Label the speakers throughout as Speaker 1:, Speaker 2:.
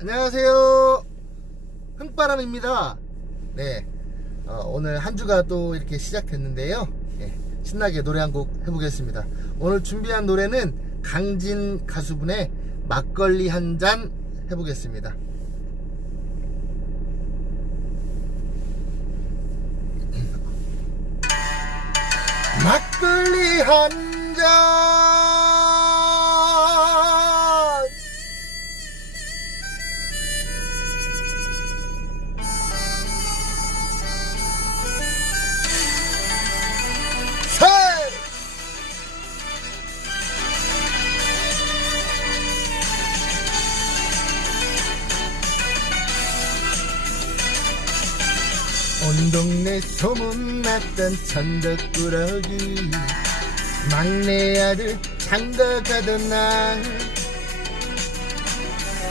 Speaker 1: 안녕하세요. 흥바람입니다. 네. 어, 오늘 한 주가 또 이렇게 시작됐는데요. 예, 신나게 노래 한 곡 해보겠습니다. 오늘 준비한 노래는 강진 가수분의 막걸리 한 잔 해보겠습니다. 막걸리 한 잔. 온 동네 소문났던 천덕꾸러기. 막내 아들 장가 가던 날.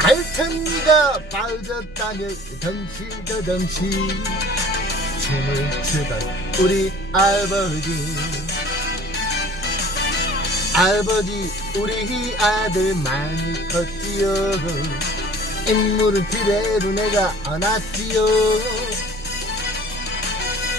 Speaker 1: 알턴니가 빠졌다며 덩실더덩실. 춤을 추던 우리 아버지. 아버지 우리 아들 많이 컸지요. 인물은 그대로 내가 안았지요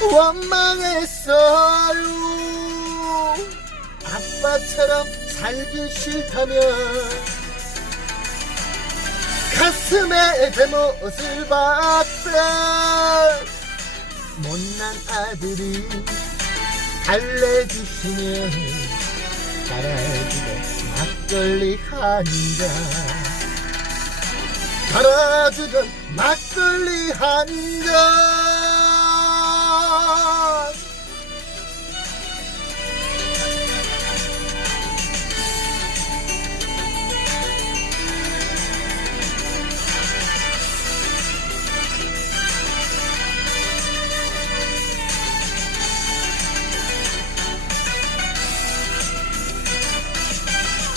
Speaker 1: 원망했어요 아빠처럼 살기 싫다면 가슴에 제 못을 봤다. 못난 아들이 달래주시면 달아주던 막걸리 한잔 달아주던 막걸리 한잔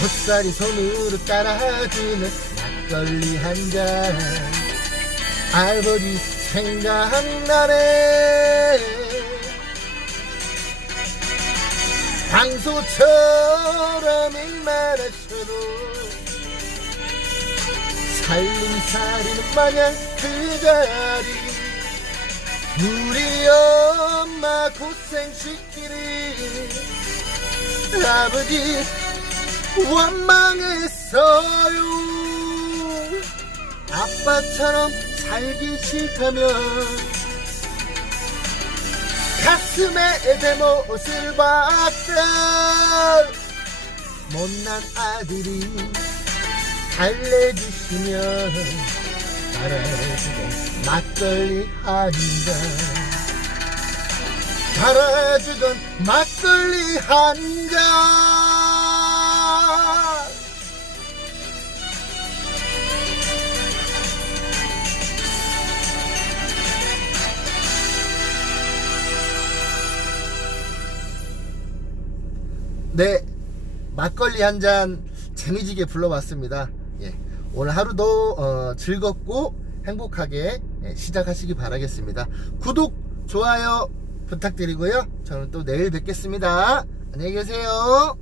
Speaker 1: 겉살이 손으로 따라주는 막걸리 한잔. 아버지 생각나네. 황소처럼 일만 하셔도 살림살이는 마냥 그 자리. 우리 엄마 고생시키니 아버지 원망했어요. 아빠처럼 살기 싫다면 가슴에 내 못을 봤다. 못난 아들이 달래주시면 달아주던 막걸리 한잔 달아주던 막걸리 한잔 네 막걸리 한 잔 재미지게 불러봤습니다. 예, 오늘 하루도 어, 즐겁고 행복하게 예, 시작하시기 바라겠습니다. 구독 좋아요 부탁드리고요. 저는 또 내일 뵙겠습니다. 안녕히 계세요